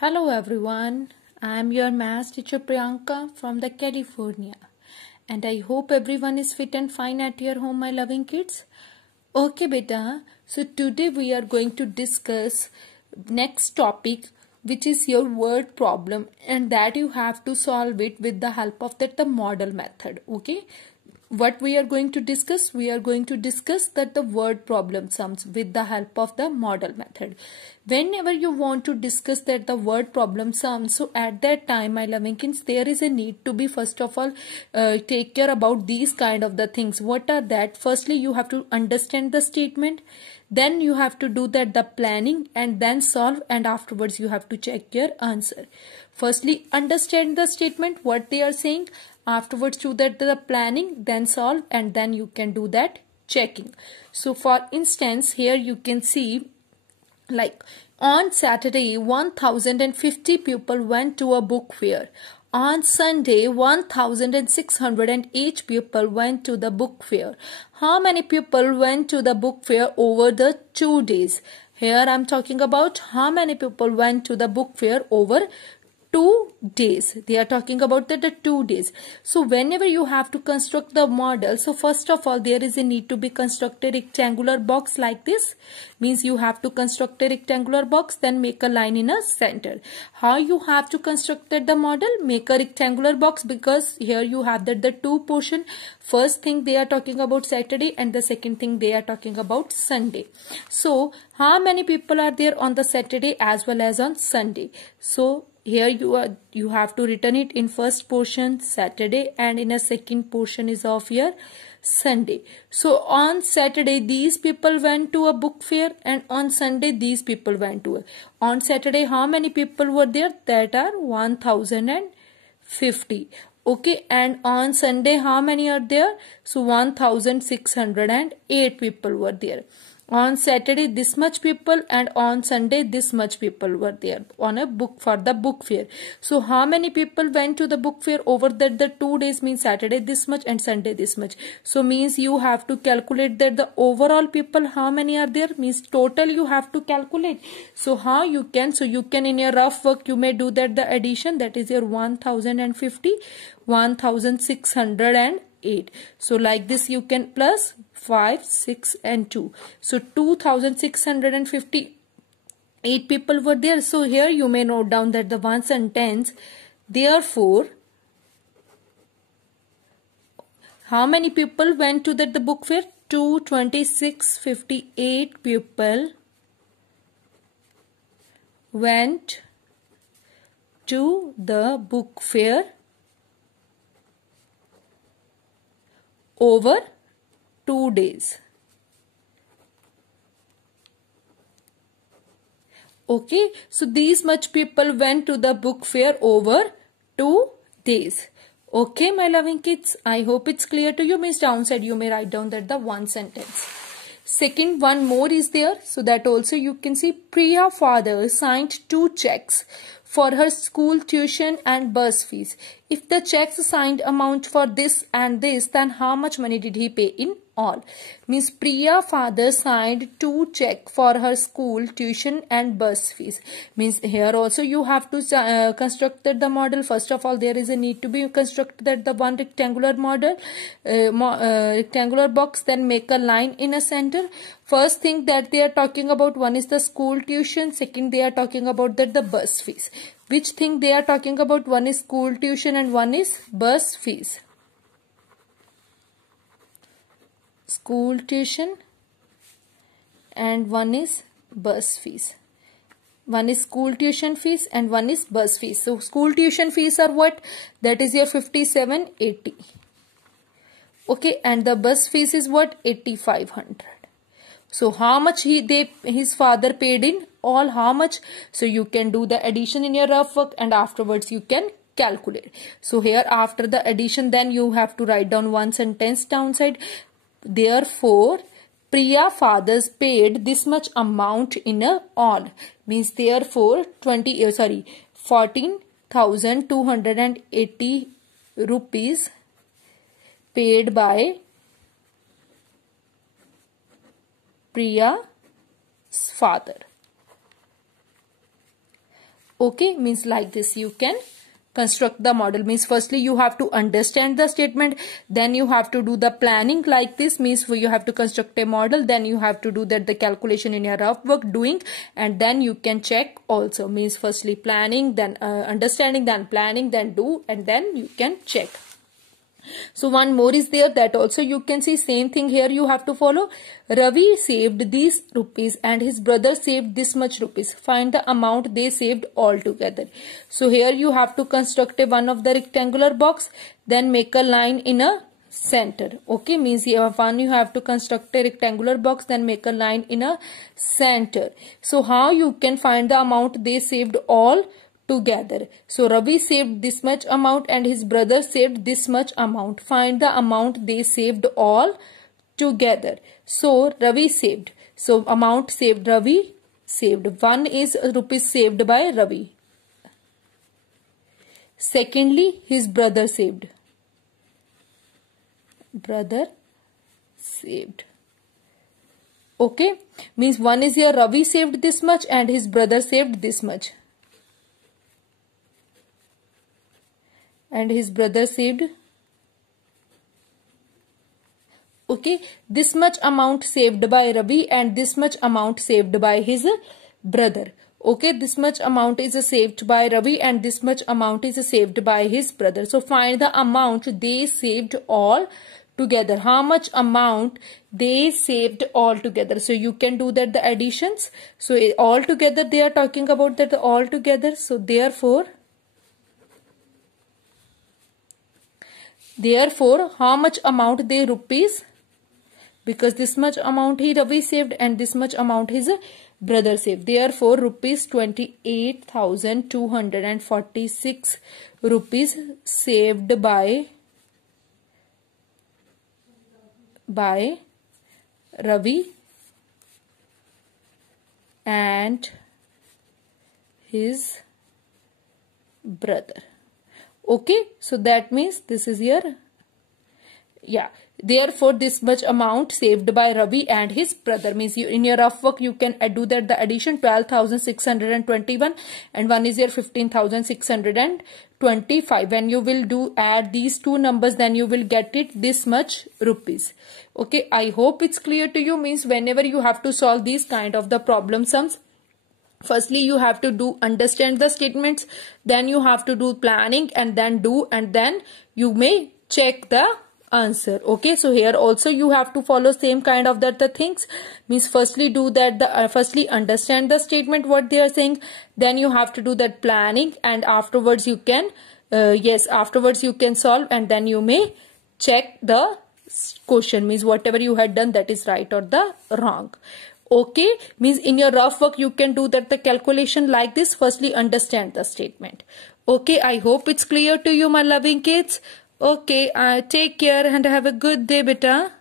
Hello everyone, I am your maths teacher Priyanka from the California, and I hope everyone is fit and fine at your home, my loving kids. Okay beta, so today we are going to discuss next topic, which is your word problem, and that you have to solve it with the help of the model method. Okay, what we are going to discuss? We are going to discuss that the word problem sums with the help of the model method. Whenever you want to discuss that the word problem sums, so at that time, my loving kids, there is a need to be first of all take care about these kind of the things. What are that? Firstly, you have to understand the statement. Then you have to do that the planning and then solve, and afterwards you have to check your answer. Firstly, understand the statement, what they are saying. Afterwards do that the planning, then solve, and then you can do that checking. So for instance, here you can see, like, on Saturday 1050 people went to a book fair. On Sunday 1608 people went to the book fair. How many people went to the book fair over the 2 days? Here I am talking about how many people went to the book fair over 2 days. They are talking about the 2 days. So whenever you have to construct the model, so first of all there is a need to be constructed rectangular box like this. Means you have to construct a rectangular box, then make a line in a center. How you have to construct the model? Make a rectangular box, because here you have that the two portion. First thing they are talking about Saturday, and the second thing they are talking about Sunday. So how many people are there on the Saturday as well as on Sunday? So here you have to written it in first portion Saturday, and in a second portion is of your Sunday. So on Saturday these people went to a book fair, and on Sunday these people went to on Saturday how many people were there? That are 1050. Okay, and on Sunday how many are there? So 1608 people were there. On Saturday this much people, and on Sunday this much people were there on a book for the book fair. So how many people went to the book fair over that the 2 days? Means Saturday this much and Sunday this much. So means you have to calculate that the overall people how many are there, means total you have to calculate. So how you can? So you can in your rough work you may do that the addition, that is your 1050 1608. So like this you can plus 5, 6 and 2. So 2658 people were there. So here you may note down that the one sentence, therefore how many people went to the book fair? 2658 people went to the book fair over 2 days. Okay, so these much people went to the book fair over 2 days. Okay, my loving kids, I hope it's clear to you. Means downside you may write down that the one sentence. Second one more is there, so that also you can see, Priya father signed 2 checks for her school tuition and bus fees. If the checks signed amount for this and this, then how much money did he pay in all? Means Priya father signed 2 checks for her school tuition and bus fees. Means here also you have to construct the model. First of all there is a need to be constructed the one rectangular model, rectangular box, then make a line in a center. First thing that they are talking about, one is the school tuition, second they are talking about that the bus fees. Which thing they are talking about? One is school tuition and one is bus fees. School tuition and one is bus fees. One is school tuition fees and one is bus fees. So school tuition fees are what? That is your 5780. Okay, and the bus fees is what? 8500. So how much his father paid in all? How much? So you can do the addition in your rough work, and afterwards you can calculate. So here after the addition, then you have to write down one sentence downside. Therefore Priya fathers paid this much amount in a all. Means therefore 14,280 rupees paid by Priya's father. Okay, means like this you can construct the model. Means firstly you have to understand the statement, then you have to do the planning like this, means you have to construct a model, then you have to do that the calculation in your rough work doing, and then you can check also. Means firstly planning, then understanding, then planning, then do, and then you can check. So one more is there, that also you can see same thing here you have to follow. Ravi saved these rupees and his brother saved this much rupees. Find the amount they saved all together. So here you have to construct a one of the rectangular box, then make a line in a center. Okay, means here one you have to construct a rectangular box, then make a line in a center. So how you can find the amount they saved all together? So Ravi saved this much amount and his brother saved this much amount. Find the amount they saved all together. So Ravi saved. So amount saved, Ravi saved. One is rupees saved by Ravi. Secondly, his brother saved. Brother saved. Okay, means one is here Ravi saved this much and his brother saved this much. And his brother saved, okay, this much amount saved by Ravi and this much amount saved by his brother. Okay, this much amount is saved by Ravi and this much amount is saved by his brother. So find the amount they saved all together. How much amount they saved all together? So you can do that the additions. So all together they are talking about that all together. So therefore, how much amount they rupees? Because this much amount he Ravi saved and this much amount his brother saved. Therefore, rupees 28,246 rupees saved by Ravi and his brother. Okay, so that means this is here. Yeah, therefore this much amount saved by Ravi and his brother, means you in your rough work you can do that the addition 12,621 and one is here 15,625. When you will do add these two numbers, then you will get it this much rupees. Okay, I hope it's clear to you. Means whenever you have to solve these kind of the problem sums, firstly you have to understand the statements, then you have to do planning and then do, and then you may check the answer. Okay, so here also you have to follow same kind of the things. Means firstly do that firstly understand the statement what they are saying, then you have to do that planning, and afterwards you can afterwards you can solve, and then you may check the question, means whatever you had done that is right or the wrong. Okay, means in your rough work you can do that the calculation like this. Firstly understand the statement. Okay, I hope it's clear to you my loving kids. Okay, take care and have a good day beta.